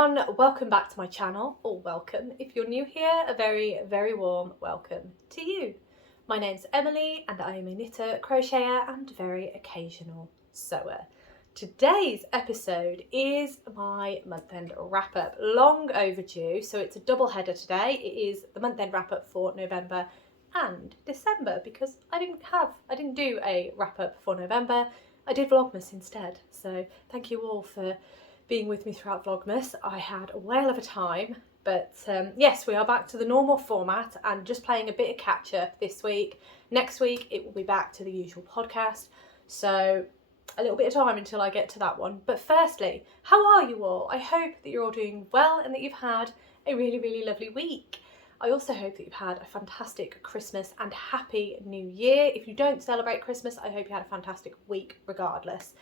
everyone, welcome back to my channel, or welcome. If you're new here, a very, very warm welcome to you. My name's Emily and I am a knitter, crocheter and very occasional sewer. Today's episode is my month-end wrap-up, long overdue, so it's a double header today. It is the month-end wrap-up for November and December because I didn't do a wrap-up for November, I did Vlogmas instead. So thank you all for being with me throughout Vlogmas. I had a whale of a time, but yes, we are back to the normal format and just playing a bit of catch up this week. Next week it will be back to the usual podcast, so a little bit of time until I get to that one. But firstly, how are you all? I hope that you're all doing well and that you've had a really, really lovely week. I also hope that you've had a fantastic Christmas and happy New Year. If you don't celebrate Christmas, I hope you had a fantastic week regardless.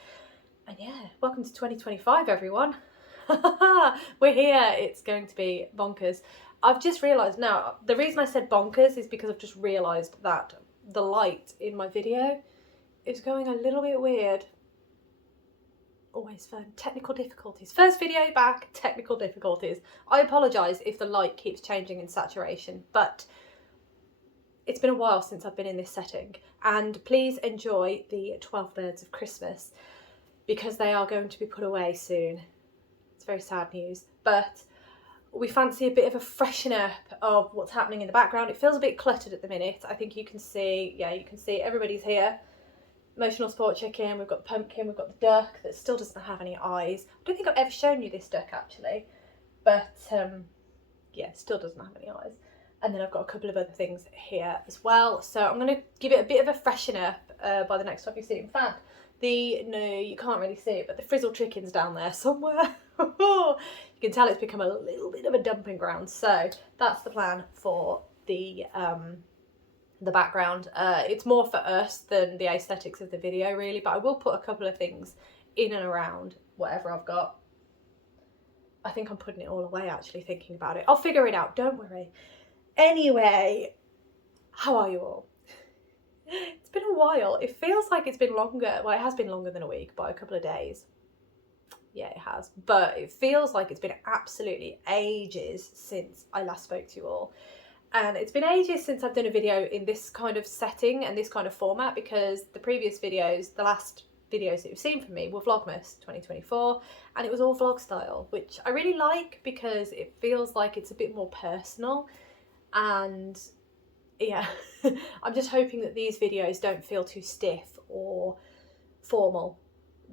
And yeah, welcome to 2025, everyone. We're here. It's going to be bonkers. I've just realised now, the reason I said bonkers is because I've just realised that the light in my video is going a little bit weird. Always fun. Technical difficulties. First video back, technical difficulties. I apologise if the light keeps changing in saturation, but it's been a while since I've been in this setting. And please enjoy the 12 Birds of Christmas, because they are going to be put away soon. It's very sad news, but we fancy a bit of a freshen up of what's happening in the background. It feels a bit cluttered at the minute. I think you can see, you can see everybody's here. Emotional Sport Chicken, we've got the pumpkin, we've got the duck that still doesn't have any eyes. I don't think I've ever shown you this duck actually, but yeah, still doesn't have any eyes. And then I've got a couple of other things here as well. So I'm going to give it a bit of a freshen up by the next time you see it. In fact, no, you can't really see it, but the frizzled chicken's down there somewhere. You can tell it's become a little bit of a dumping ground. So that's the plan for the background. It's more for us than the aesthetics of the video really, but I will put a couple of things in and around whatever I've got. I think I'm putting it all away actually, thinking about it. I'll figure it out, don't worry. Anyway, how are you all? It's been a while. It feels like it's been longer. Well, it has been longer than a week, by a couple of days. Yeah, it has. But it feels like it's been absolutely ages since I last spoke to you all. And it's been ages since I've done a video in this kind of setting and this kind of format, because the previous videos, the last videos that you've seen from me were Vlogmas 2024, and it was all vlog style, which I really like because it feels like it's a bit more personal. And yeah, I'm just hoping that these videos don't feel too stiff or formal.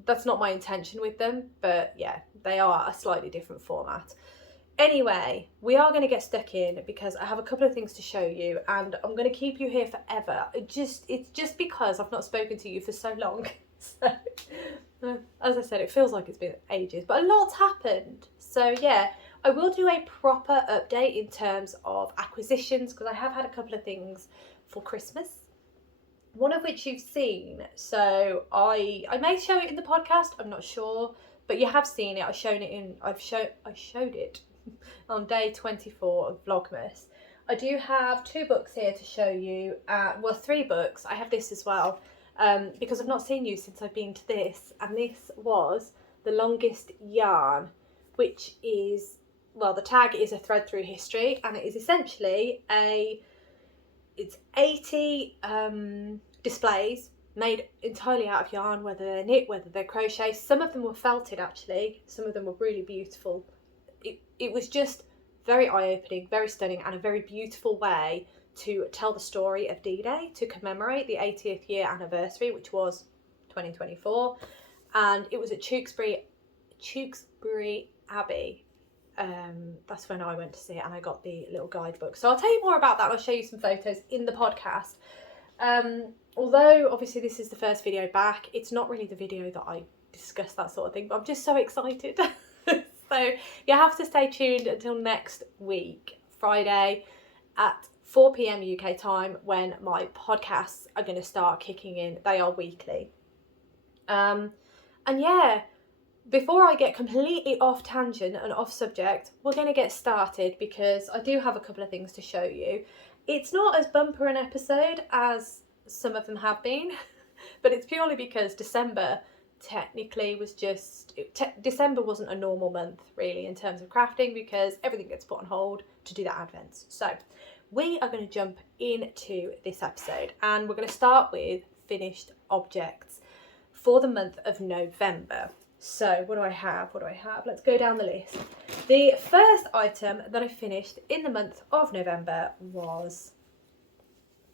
That's not my intention with them, but yeah, they are a slightly different format. Anyway, we are going to get stuck in because I have a couple of things to show you and I'm going to keep you here forever. It's just because I've not spoken to you for so long. So, as I said, it feels like it's been ages, but a lot's happened. So yeah, I will do a proper update in terms of acquisitions because I have had a couple of things for Christmas. One of which you've seen. So I may show it in the podcast, I'm not sure, but you have seen it. I've showed it on day 24 of Vlogmas. I do have 2 books here to show you. Well, 3 books. I have this as well. Because I've not seen you since I've been to this, and this was The Longest Yarn, which is, well, the tag is a thread through history, and it is essentially it's 80 displays made entirely out of yarn, whether they're knit, whether they're crochet. Some of them were felted actually, some of them were really beautiful. It was just very eye-opening, very stunning, and a very beautiful way to tell the story of D-Day, to commemorate the 80th year anniversary, which was 2024, and it was at Tewkesbury Abbey. That's when I went to see it, and I got the little guidebook. So I'll tell you more about that. I'll show you some photos in the podcast. Although obviously this is the first video back, it's not really the video that I discuss that sort of thing, but I'm just so excited. So you have to stay tuned until next week, Friday at 4 PM UK time, when my podcasts are going to start kicking in. They are weekly. And yeah, before I get completely off tangent and off subject, we're going to get started because I do have a couple of things to show you. It's not as bumper an episode as some of them have been, but it's purely because December technically was just, December wasn't a normal month really in terms of crafting because everything gets put on hold to do that Advents. So we are going to jump into this episode and we're going to start with finished objects for the month of November. So what do I have? Let's go down the list. The first item that I finished in the month of November was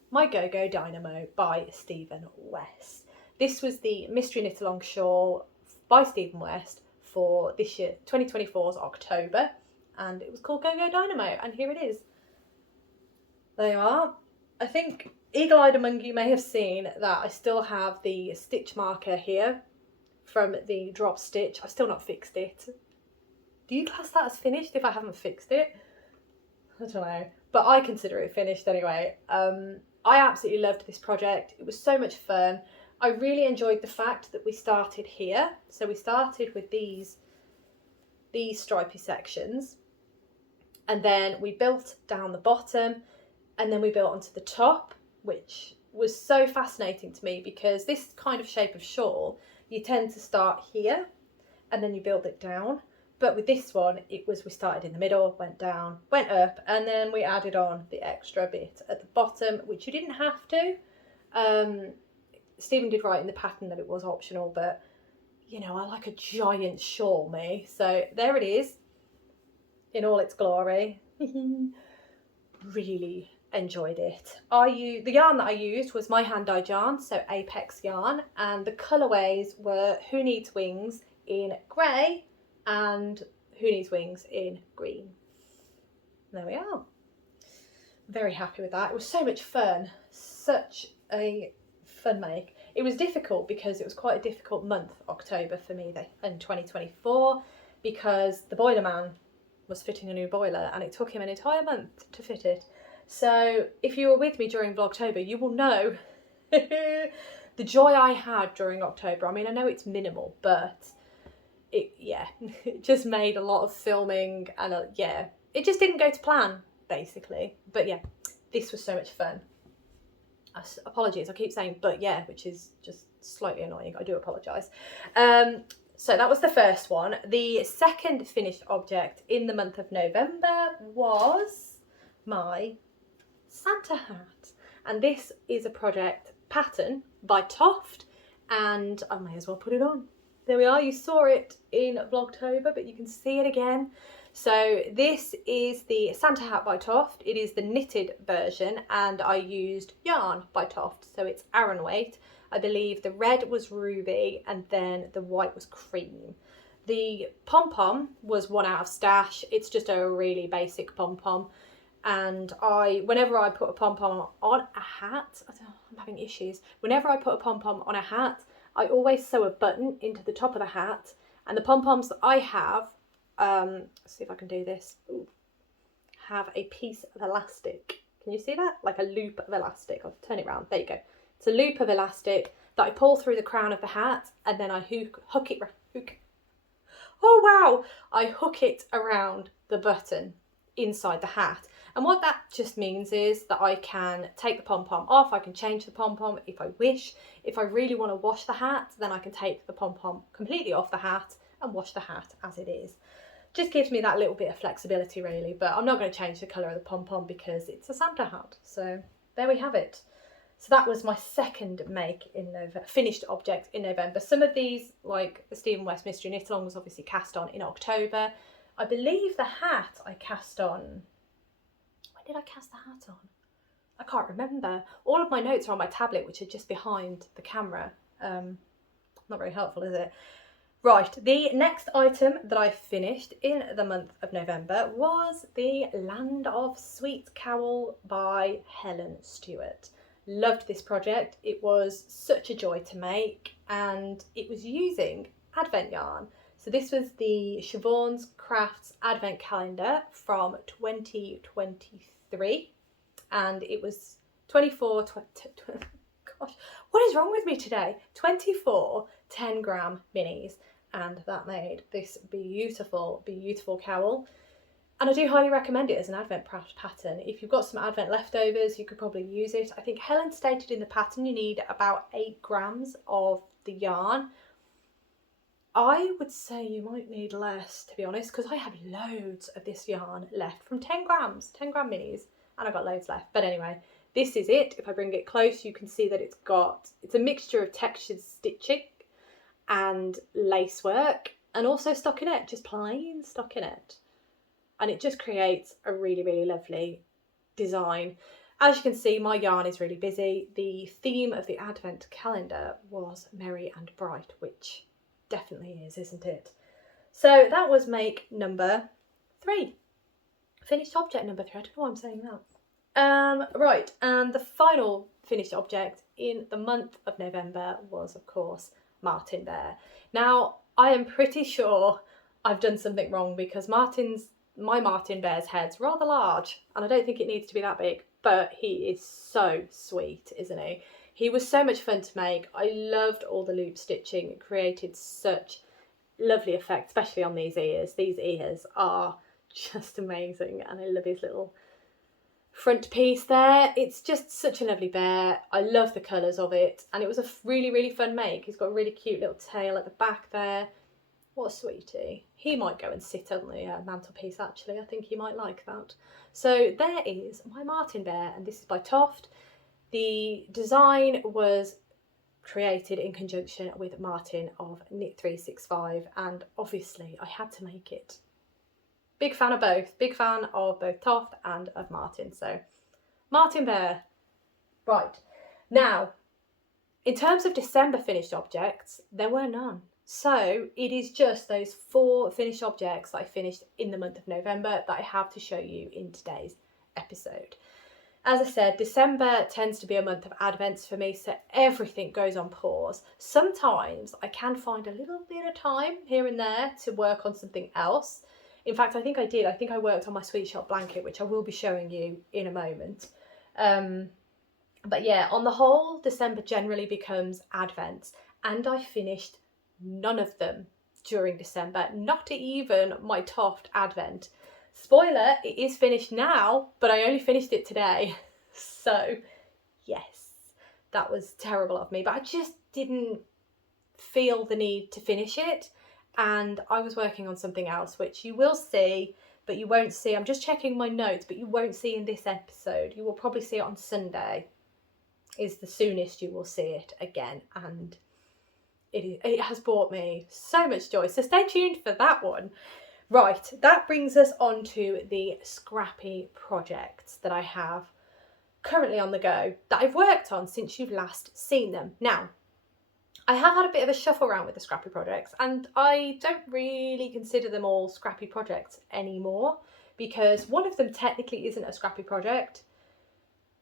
my Go Dynamo by Stephen West. This was the mystery knit along shawl by Stephen West for this year, 2024's October, and it was called Go Dynamo, and here it is. There you are. I think eagle-eyed among you may have seen that I still have the stitch marker here from the drop stitch. I've still not fixed it. Do you class that as finished if I haven't fixed it? I don't know, but I consider it finished anyway. I absolutely loved this project. It was so much fun. I really enjoyed the fact that we started here. So we started with these stripy sections, and then we built down the bottom, and then we built onto the top, which was so fascinating to me because this kind of shape of shawl, you tend to start here and then you build it down. But with this one, we started in the middle, went down, went up, and then we added on the extra bit at the bottom, which you didn't have to. Stephen did write in the pattern that it was optional, but you know, I like a giant shawl, me. So there it is in all its glory. Really enjoyed it. The yarn that I used was my hand-dyed yarn, so Apex yarn, and the colourways were Who Needs Wings in grey and Who Needs Wings in green. There we are. Very happy with that. It was so much fun. Such a fun make. It was difficult because it was quite a difficult month, October, for me in 2024, because the boiler man was fitting a new boiler and it took him an entire month to fit it. So if you were with me during Vlogtober, you will know the joy I had during October. I mean, I know it's minimal, but it just made a lot of filming, and it just didn't go to plan, basically. But yeah, this was so much fun. Apologies, I keep saying but yeah, which is just slightly annoying. I do apologise. So that was the first one. The second finished object in the month of November was my Santa hat, and this is a project pattern by Toft, and I may as well put it on. There we are. You saw it in Vlogtober, but you can see it again. So this is the Santa hat by Toft. It is the knitted version, and I used yarn by Toft, so it's Aran weight. I believe the red was ruby and then the white was cream. The pom-pom was one out of stash. It's just a really basic pom-pom, and whenever I put a pom-pom on a hat, I'm having issues. Whenever I put a pom-pom on a hat, I always sew a button into the top of the hat, and the pom-poms that I have, let's see if I can do this. Ooh, have a piece of elastic. Can you see that? Like a loop of elastic. I'll turn it around. There you go. It's a loop of elastic that I pull through the crown of the hat, and then I hook it. Oh wow! I hook it around the button inside the hat. And what that just means is that I can take the pom-pom off, I can change the pom-pom if I wish. If I really want to wash the hat, then I can take the pom-pom completely off the hat and wash the hat as it is. Just gives me that little bit of flexibility really, but I'm not going to change the colour of the pom-pom because it's a Santa hat. So there we have it. So that was my second make in November, finished object in November. Some of these, like the Stephen West Mystery Knit Along, was obviously cast on in October. I believe the hat I cast on, when did I cast the hat on? I can't remember. All of my notes are on my tablet, which are just behind the camera. Not very helpful, is it? Right, the next item that I finished in the month of November was the Land of Sweet Cowl by Helen Stewart. Loved this project. It was such a joy to make, and it was using Advent yarn. So this was the Siobhan's Crafts Advent Calendar from 2023, and it was 24, gosh, what is wrong with me today? 24 10-gram minis, and that made this beautiful, beautiful cowl. And I do highly recommend it as an Advent pattern. If you've got some Advent leftovers, you could probably use it. I think Helen stated in the pattern you need about 8 grams of the yarn. I would say you might need less, to be honest, because I have loads of this yarn left from 10 grams, 10 gram minis, and I've got loads left. But anyway, this is it. If I bring it close, you can see that it's a mixture of textured stitching and lace work, and also stockinette, just plain stockinette. And it just creates a really, really lovely design. As you can see, my yarn is really busy. The theme of the Advent calendar was merry and bright, which definitely is, isn't it? So that was make number 3. Finished object number 3. I don't know why I'm saying that. Right, and the final finished object in the month of November was, of course, Martyn Bear. Now, I am pretty sure I've done something wrong because my Martyn Bear's head's rather large, and I don't think it needs to be that big, but he is so sweet, isn't he? He was so much fun to make. I loved all the loop stitching. It created such lovely effect, especially on these ears. These ears are just amazing, and I love his little front piece there. It's just such a lovely bear. I love the colours of it, and it was a really, really fun make. He's got a really cute little tail at the back there. What a sweetie. He might go and sit on the mantelpiece, actually. I think he might like that. So there is my Martyn Bear, and this is by Toft. The design was created in conjunction with Martyn of Knit 365, and obviously I had to make it. Big fan of both. Big fan of both Toft and of Martyn. So, Martyn Bear. Right. Now, in terms of December finished objects, there were none. So, it is just those 4 finished objects that I finished in the month of November that I have to show you in today's episode. As I said, December tends to be a month of Advents for me, so everything goes on pause. Sometimes I can find a little bit of time here and there to work on something else. In fact, I think I did. I think I worked on my Sweet Shop blanket, which I will be showing you in a moment. But yeah, on the whole, December generally becomes Advent, and I finished none of them during December, not even my Toft Advent. Spoiler, it is finished now, but I only finished it today. So, yes, that was terrible of me, but I just didn't feel the need to finish it. And I was working on something else, which you will see, but you won't see. I'm just checking my notes, but you won't see in this episode. You will probably see it on Sunday, is the soonest you will see it again. And it has brought me so much joy. So stay tuned for that one. Right, that brings us on to the Scrappy projects that I have currently on the go that I've worked on since you've last seen them. Now, I have had a bit of a shuffle around with the Scrappy projects, and I don't really consider them all Scrappy projects anymore because one of them technically isn't a Scrappy project.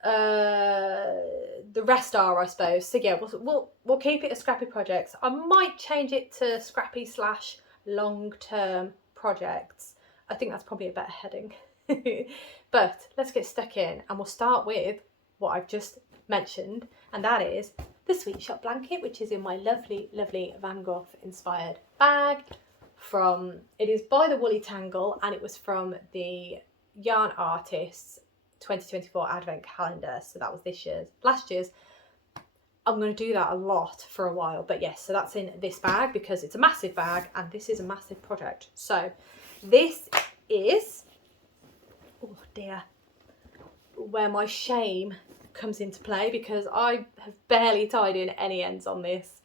The rest are, I suppose. So yeah, we'll keep it as Scrappy projects. I might change it to Scrappy / long-term projects. I think that's probably a better heading. But let's get stuck in, and we'll start with what I've just mentioned, and that is the Sweet Shop blanket, which is in my lovely, lovely Van Gogh inspired bag. It is by the Woolly Tangle, and it was from the Yarn Artists 2024 Advent calendar. So that was last year's. I'm going to do that a lot for a while, but yes, so that's in this bag because it's a massive bag and this is a massive project. So this is, oh dear, where my shame comes into play because I have barely tied in any ends on this.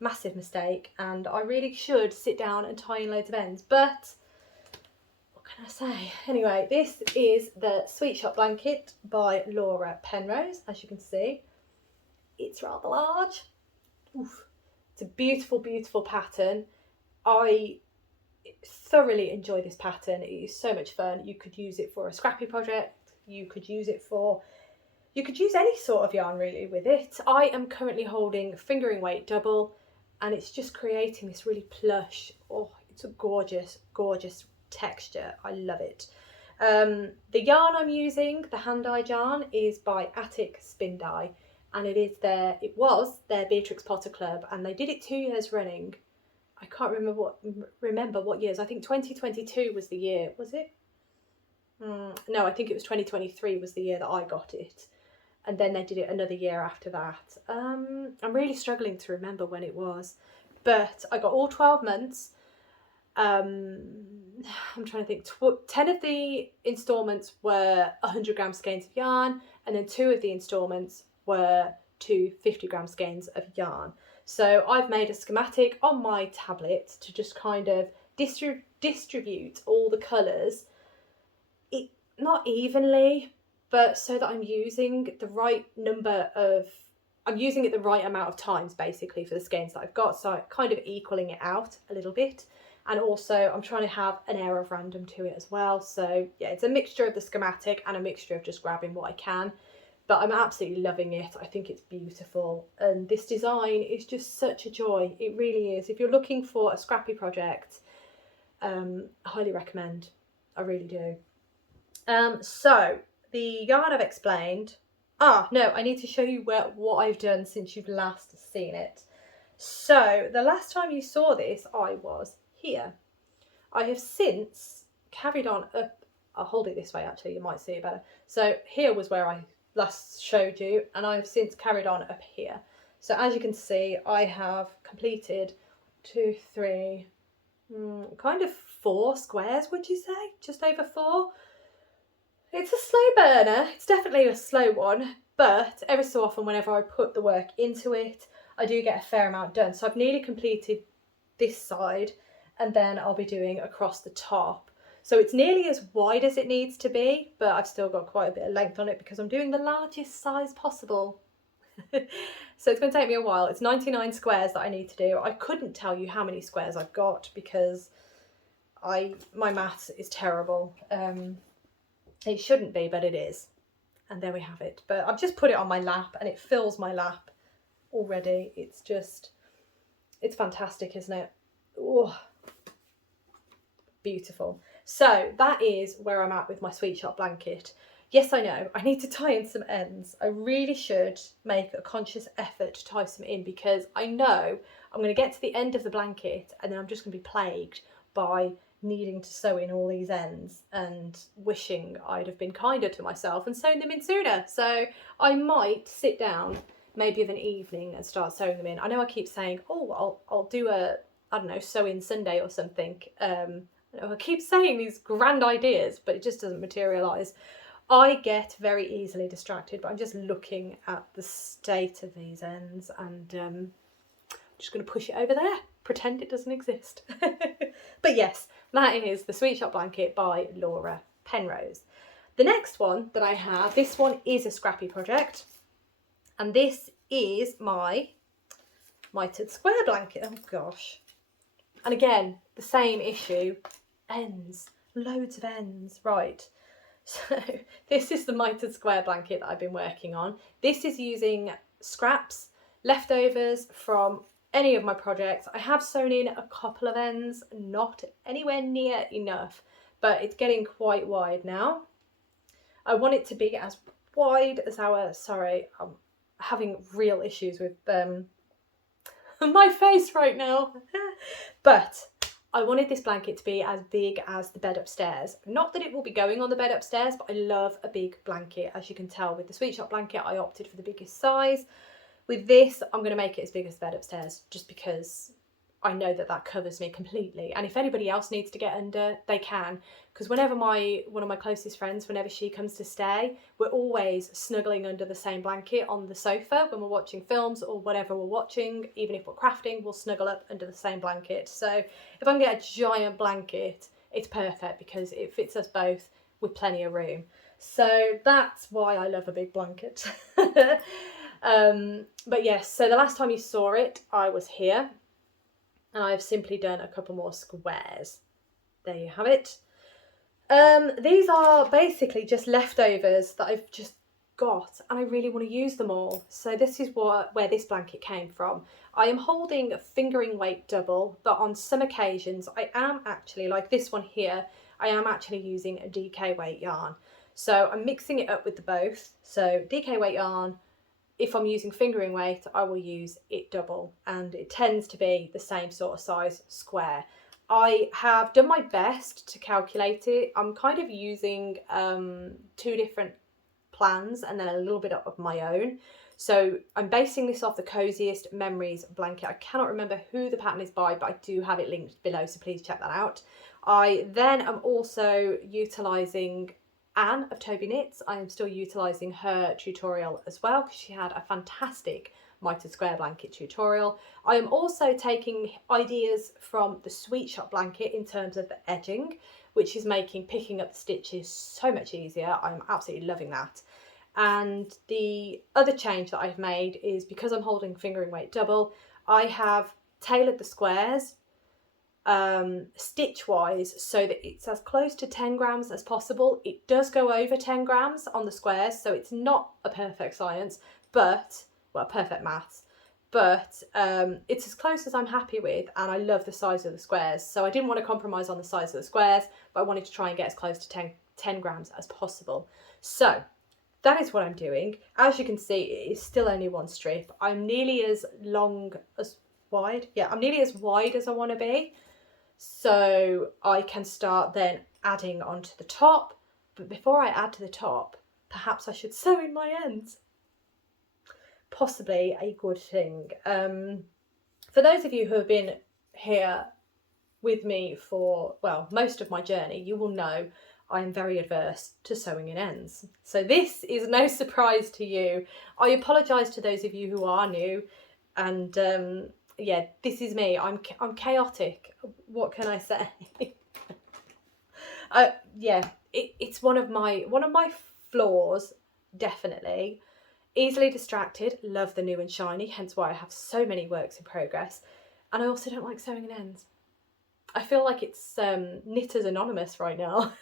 Massive mistake, and I really should sit down and tie in loads of ends, but what can I say? Anyway, this is the Sweet Shop blanket by Laura Penrose, as you can see. It's rather large. Oof. It's a beautiful, beautiful pattern. I thoroughly enjoy this pattern. It is so much fun. You could use it for a scrappy project. You could use any sort of yarn really with it. I am currently holding fingering weight double, and it's just creating this really plush, oh, it's a gorgeous, gorgeous texture. I love it. The yarn I'm using, the hand-dyed yarn, is by Attic Spin Dye. And it was their Beatrix Potter Club, and they did it 2 years running. I can't remember what years. I think 2022 was the year, was it? No, I think it was 2023 was the year that I got it. And then they did it another year after that. I'm really struggling to remember when it was. but I got all 12 months. I'm trying to think, 10 of the instalments were 100 gram skeins of yarn, and then 2 of the instalments were 2 50-gram skeins of yarn. So I've made a schematic on my tablet to just kind of distribute all the colours, not evenly, but so that I'm using the right number of, I'm using it the right amount of times basically for the skeins that I've got, so kind of equaling it out a little bit. And also I'm trying to have an air of random to it as well. So yeah, it's a mixture of the schematic and a mixture of just grabbing what I can. But I'm absolutely loving it. I think it's beautiful. And this design is just such a joy. It really is. If you're looking for a scrappy project, I highly recommend. I really do. So the yarn I've explained. No, I need to show you what I've done since you've last seen it. So the last time you saw this, I was here. I have since carried on up. I'll hold it this way actually, you might see it better. So here was where I last showed you, and I've since carried on up here. So as you can see, I have completed 2, 3, kind of 4 squares, would you say? Just over 4. It's a slow burner, it's definitely a slow one, but every so often whenever I put the work into it, I do get a fair amount done. So I've nearly completed this side, and then I'll be doing across the top. So it's nearly as wide as it needs to be, but I've still got quite a bit of length on it because I'm doing the largest size possible. So it's going to take me a while. It's 99 squares that I need to do. I couldn't tell you how many squares I've got because my maths is terrible. It shouldn't be, but it is. And there we have it. But I've just put it on my lap and it fills my lap already. It's fantastic, isn't it? Oh, beautiful. So that is where I'm at with my Sweet Shop blanket. Yes, I know, I need to tie in some ends. I really should make a conscious effort to tie some in because I know I'm going to get to the end of the blanket and then I'm just going to be plagued by needing to sew in all these ends and wishing I'd have been kinder to myself and sewn them in sooner. So I might sit down maybe of an evening and start sewing them in. I know I keep saying, oh, I'll do a, I don't know, sew in Sunday or something. I keep saying these grand ideas, but it just doesn't materialise. I get very easily distracted, but I'm just looking at the state of these ends and I'm just going to push it over there, pretend it doesn't exist. But yes, that is the Sweet Shop blanket by Laura Penrose. The next one that I have, this one is a scrappy project, and this is my mitered square blanket. Oh gosh. And again, the same issue, ends, loads of ends. Right, so this is the mitered square blanket that I've been working on. This is using scraps, leftovers from any of my projects. I have sewn in a couple of ends, not anywhere near enough, but it's getting quite wide now. I want it to be as wide as sorry, I'm having real issues with my face right now. But I wanted this blanket to be as big as the bed upstairs. Not that it will be going on the bed upstairs, but I love a big blanket. As you can tell with the Sweet Shop blanket, I opted for the biggest size. With this, I'm going to make it as big as the bed upstairs just because I know that that covers me completely. And if anybody else needs to get under, they can. Because whenever one of my closest friends, whenever she comes to stay, we're always snuggling under the same blanket on the sofa when we're watching films or whatever we're watching. Even if we're crafting, we'll snuggle up under the same blanket. So if I can get a giant blanket, it's perfect because it fits us both with plenty of room. So that's why I love a big blanket. But yes, so the last time you saw it, I was here. And I've simply done a couple more squares. There you have it. These are basically just leftovers that I've just got and I really want to use them all. So this is where this blanket came from. I am holding a fingering weight double, but on some occasions I am actually, like this one here, I am actually using a DK weight yarn. So I'm mixing it up with the both. So DK weight yarn, if I'm using fingering weight, I will use it double, and it tends to be the same sort of size square. I have done my best to calculate it. I'm kind of using 2 different plans and then a little bit of my own. So I'm basing this off the Coziest Memories blanket. I cannot remember who the pattern is by, but I do have it linked below, so please check that out. I then am also utilising Anne of Toby Knits. I am still utilising her tutorial as well, because she had a fantastic mitered square blanket tutorial. I am also taking ideas from the Sweet Shop blanket in terms of the edging, which is making picking up the stitches so much easier. I'm absolutely loving that. And the other change that I've made is, because I'm holding fingering weight double, I have tailored the squares stitch wise so that it's as close to 10 grams as possible. It does go over 10 grams on the squares, so it's not a perfect science, but, well, perfect maths, but it's as close as I'm happy with, and I love the size of the squares. So I didn't want to compromise on the size of the squares, but I wanted to try and get as close to 10 grams as possible. So that is what I'm doing. As you can see, it is still only one strip. I'm nearly as wide. Yeah, I'm nearly as wide as I want to be. So I can start then adding onto the top. But before I add to the top, perhaps I should sew in my ends. Possibly a good thing. For those of you who have been here with me for, well, most of my journey, you will know I am very adverse to sewing in ends. So this is no surprise to you. I apologise to those of you who are new, and yeah, this is me. I'm chaotic. What can I say? Yeah, it's one of my flaws, definitely. Easily distracted, love the new and shiny, hence why I have so many works in progress. And I also don't like sewing in ends. I feel like it's Knitters Anonymous right now.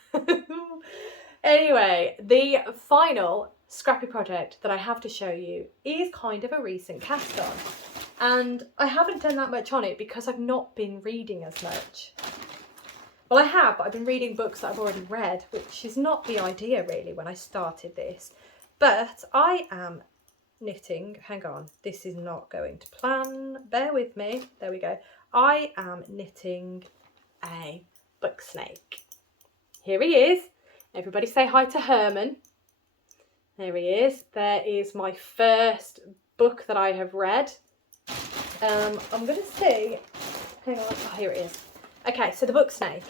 Anyway, the final scrappy project that I have to show you is kind of a recent cast on. And I haven't done that much on it because I've not been reading as much. Well, I have, but I've been reading books that I've already read, which is not the idea really when I started this. But I am knitting, hang on, this is not going to plan, bear with me, there we go. I am knitting a book snake. Here he is. Everybody say hi to Herman. There he is. There is my first book that I have read. I'm going to see, hang on, oh, here it is. Okay, so the book snake.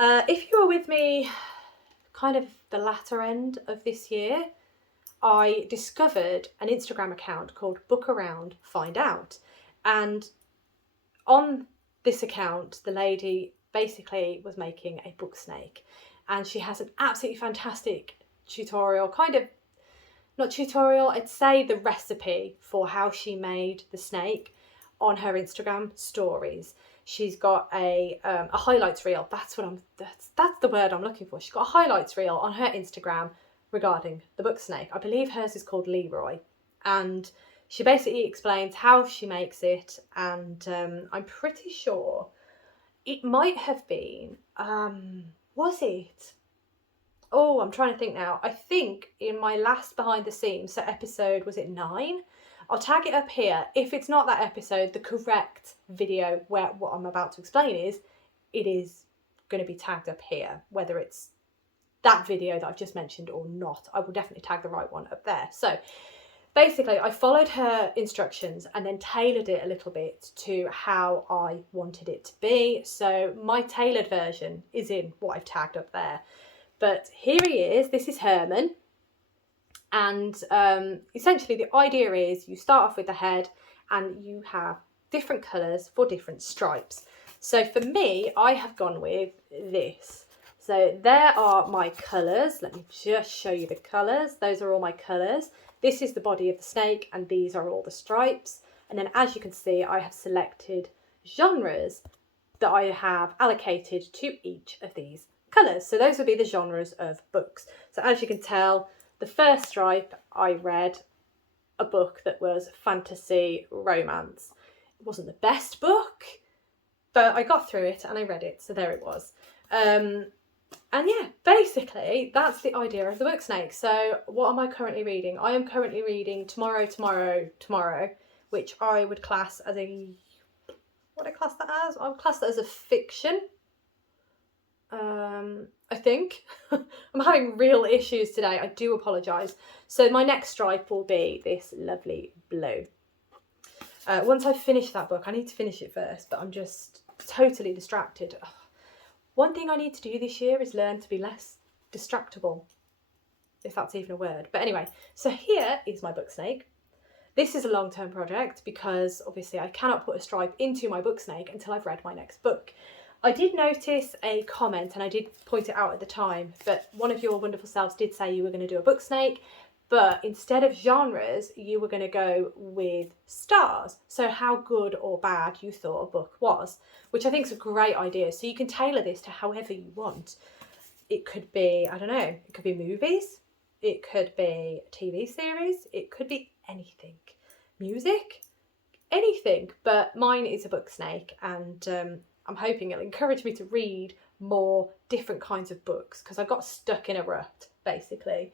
If you were with me kind of the latter end of this year, I discovered an Instagram account called Book Around Find Out. And on this account, the lady basically was making a book snake. And she has an absolutely fantastic tutorial, kind of, not tutorial, I'd say the recipe for how she made the snake on her Instagram stories. She's got a highlights reel. That's the word I'm looking for. She's got a highlights reel on her Instagram regarding the book snake. I believe hers is called Leroy, and she basically explains how she makes it. And I'm pretty sure it might have been, was it? Oh, I'm trying to think now. I think in my last behind the scenes, so episode, was it 9? I'll tag it up here. If it's not that episode, the correct video where what I'm about to explain is, it is going to be tagged up here, whether it's that video that I've just mentioned or not. I will definitely tag the right one up there. So basically, I followed her instructions and then tailored it a little bit to how I wanted it to be. So my tailored version is in what I've tagged up there. But here he is. This is Herman. And essentially the idea is you start off with the head and you have different colours for different stripes. So for me, I have gone with this. So there are my colours. Let me just show you the colours. Those are all my colours. This is the body of the snake and these are all the stripes. And then as you can see, I have selected genres that I have allocated to each of these colours. So those would be the genres of books. So as you can tell, the first stripe, I read a book that was fantasy romance. It wasn't the best book, but I got through it and I read it. So there it was. And yeah, basically that's the idea of the book snake. So what am I currently reading? I am currently reading Tomorrow, which I would class as a, what do I class that as? I would class that as a fiction. I think. I'm having real issues today. I do apologise. So my next stripe will be this lovely blue. Once I finish that book, I need to finish it first, but I'm just totally distracted. Ugh. One thing I need to do this year is learn to be less distractible, if that's even a word. But anyway, so here is my book snake. This is a long-term project because obviously I cannot put a stripe into my book snake until I've read my next book. I did notice a comment, and I did point it out at the time, but one of your wonderful selves did say you were going to do a book snake, but instead of genres, you were going to go with stars. So how good or bad you thought a book was, which I think is a great idea. So you can tailor this to however you want. It could be, I don't know, it could be movies, it could be a TV series, it could be anything. Music, anything. But mine is a book snake, and I'm hoping it'll encourage me to read more different kinds of books because I got stuck in a rut, basically.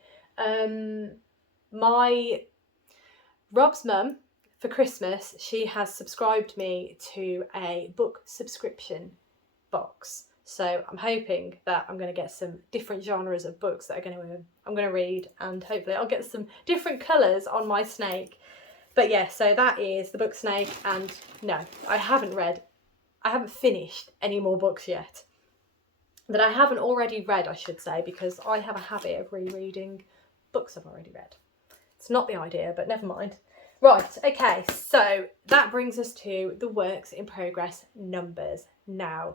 Rob's mum, for Christmas, she has subscribed me to a book subscription box. So I'm hoping that I'm going to get some different genres of books that I'm going to read, and hopefully I'll get some different colours on my snake. But yeah, so that is the book snake, and no, I haven't finished any more books yet. That I haven't already read, I should say, because I have a habit of rereading books I've already read. It's not the idea, but never mind. Right, okay, so that brings us to the works in progress numbers. Now,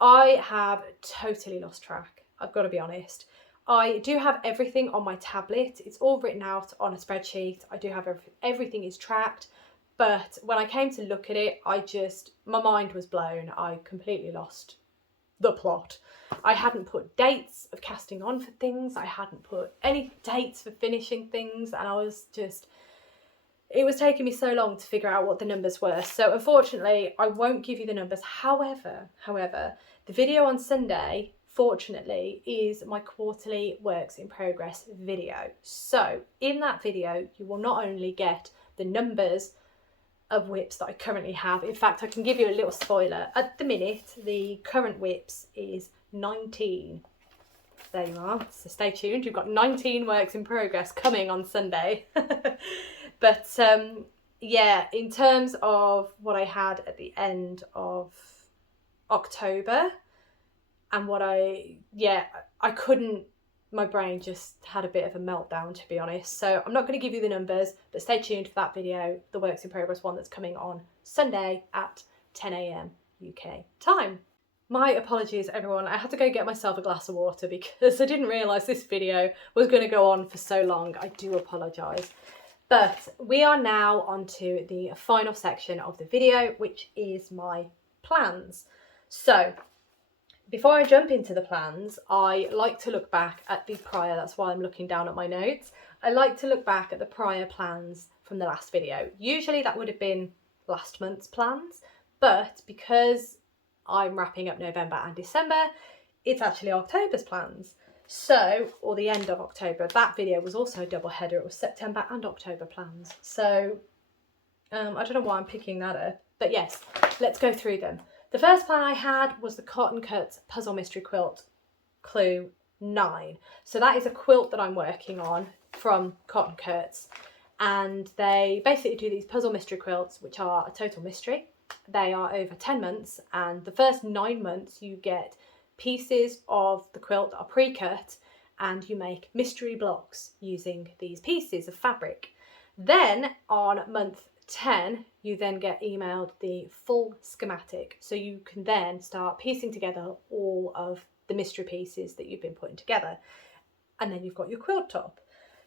I have totally lost track, I've got to be honest. I do have everything on my tablet. It's all written out on a spreadsheet. I do have everything is tracked. But when I came to look at it, my mind was blown. I completely lost the plot. I hadn't put dates of casting on for things. I hadn't put any dates for finishing things. And it was taking me so long to figure out what the numbers were. So unfortunately, I won't give you the numbers. However, the video on Sunday, fortunately, is my quarterly works in progress video. So in that video, you will not only get the numbers of whips that I currently have. In fact, I can give you a little spoiler. At the minute, the current whips is 19. There you are. So stay tuned. You've got 19 works in progress coming on Sunday. But yeah, in terms of what I had at the end of October and I couldn't, my brain just had a bit of a meltdown, to be honest. So I'm not going to give you the numbers, but stay tuned for that video, the works in progress one that's coming on Sunday at 10 AM UK time. My apologies, everyone. I had to go get myself a glass of water because I didn't realise this video was going to go on for so long. I do apologise. But we are now onto the final section of the video, which is my plans. So before I jump into the plans, I like to look back at the prior, that's why I'm looking down at my notes. I like to look back at the prior plans from the last video. Usually that would have been last month's plans, but because I'm wrapping up November and December, it's actually October's plans. So, or the end of October. That video was also a double header. It was September and October plans. So, I don't know why I'm picking that up, but yes, let's go through them. The first plan I had was the Cotton Cuts Puzzle Mystery Quilt Clue 9. So that is a quilt that I'm working on from Cotton Cuts, and they basically do these puzzle mystery quilts, which are a total mystery. They are over 10 months, and the first 9 months you get pieces of the quilt that are pre-cut, and you make mystery blocks using these pieces of fabric. Then on month 10, you then get emailed the full schematic, so you can then start piecing together all of the mystery pieces that you've been putting together, and then you've got your quilt top.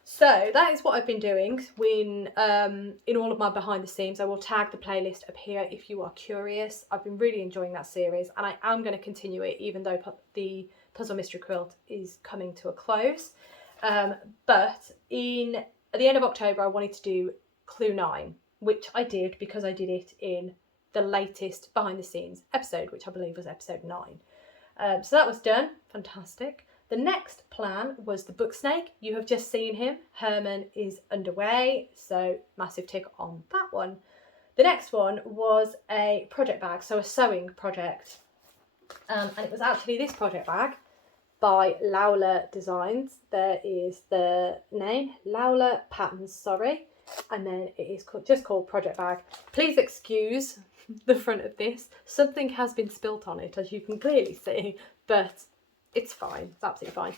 So that is what I've been doing in all of my behind the scenes. I will tag the playlist up here if you are curious. I've been really enjoying that series, and I am going to continue it even though the puzzle mystery quilt is coming to a close. But at the end of October, I wanted to do Clue 9, which I did because I did it in the latest behind the scenes episode, which I believe was episode 9. So that was done. Fantastic. The next plan was the book snake. You have just seen him. Herman is underway, so massive tick on that one. The next one was a project bag, so a sewing project. And it was actually this project bag by Lowler Designs. There is the name, Lowler Patterns, sorry, and then it is just called Project Bag. Please excuse the front of this. Something has been spilt on it, as you can clearly see, but it's fine. It's absolutely fine.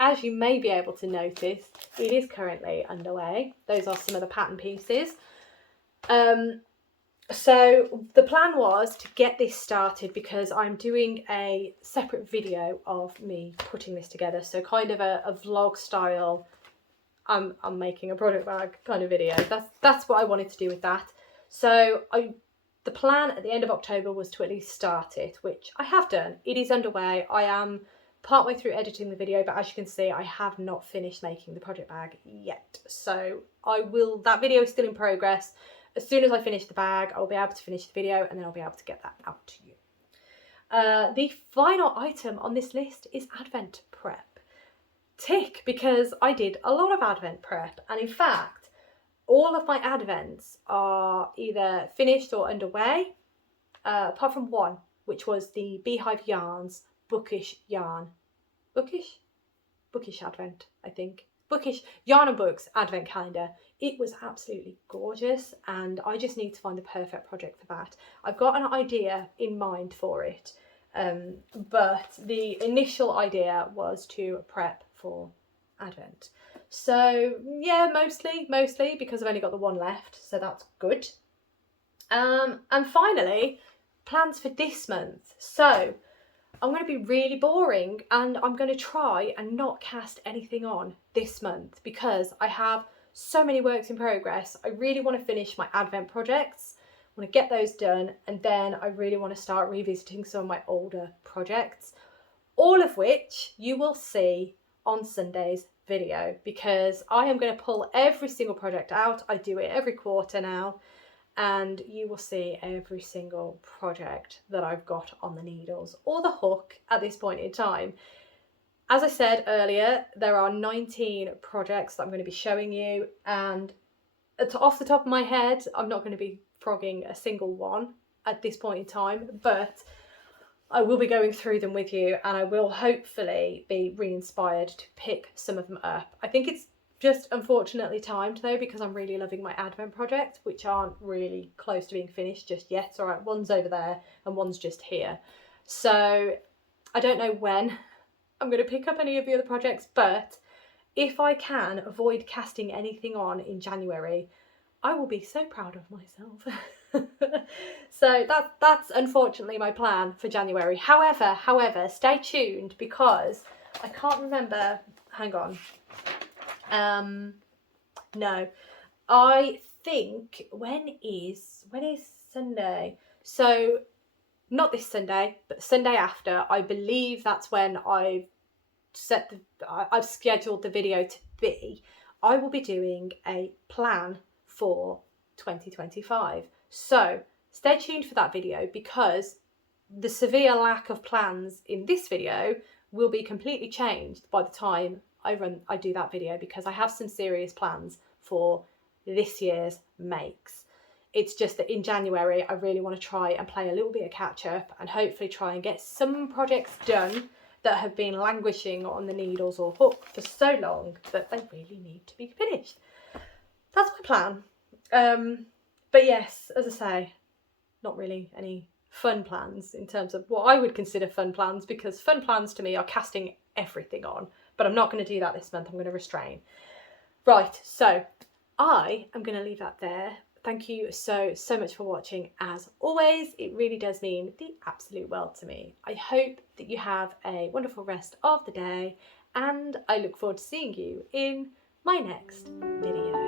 As you may be able to notice, it is currently underway. Those are some of the pattern pieces. So the plan was to get this started because I'm doing a separate video of me putting this together. So kind of a vlog style, I'm making a project bag kind of video. That's what I wanted to do with that. So the plan at the end of October was to at least start it, which I have done. It is underway. I am partway through editing the video, but as you can see, I have not finished making the project bag yet. So that video is still in progress. As soon as I finish the bag, I'll be able to finish the video and then I'll be able to get that out to you. The final item on this list is Advent prep. Tick, because I did a lot of Advent prep, and in fact, all of my Advents are either finished or underway, apart from one, which was the Beehive Yarns Bookish Yarn. Bookish Advent, I think. Bookish Yarn and Books Advent Calendar. It was absolutely gorgeous, and I just need to find the perfect project for that. I've got an idea in mind for it, but the initial idea was to prep for Advent. So yeah, mostly because I've only got the one left, so that's good. And finally, plans for this month. So I'm going to be really boring and I'm going to try and not cast anything on this month because I have so many works in progress. I really want to finish my Advent projects. I want to get those done, and then I really want to start revisiting some of my older projects, all of which you will see on Sunday's video because I am going to pull every single project out. I do it every quarter now, and you will see every single project that I've got on the needles or the hook at this point in time. As I said earlier, there are 19 projects that I'm going to be showing you, and off the top of my head, I'm not going to be frogging a single one at this point in time, but I will be going through them with you, and I will hopefully be re-inspired to pick some of them up. I think it's just unfortunately timed though, because I'm really loving my Advent projects, which aren't really close to being finished just yet. All right, one's over there and one's just here. So I don't know when I'm going to pick up any of the other projects, but if I can avoid casting anything on in January, I will be so proud of myself. So that's unfortunately my plan for January. However, stay tuned because I can't remember. Hang on. No, I think when is Sunday? So not this Sunday, but the Sunday after. I believe that's when I've scheduled the video to be. I will be doing a plan for 2025. So stay tuned for that video because the severe lack of plans in this video will be completely changed by the time I do that video, because I have some serious plans for this year's makes. It's just that in January I really want to try and play a little bit of catch up and hopefully try and get some projects done that have been languishing on the needles or hook for so long that they really need to be finished. That's my plan. But yes, as I say, not really any fun plans in terms of what I would consider fun plans, because fun plans to me are casting everything on, but I'm not going to do that this month. I'm going to restrain. Right, so I am going to leave that there. Thank you so much for watching. As always, it really does mean the absolute world to me. I hope that you have a wonderful rest of the day, and I look forward to seeing you in my next video.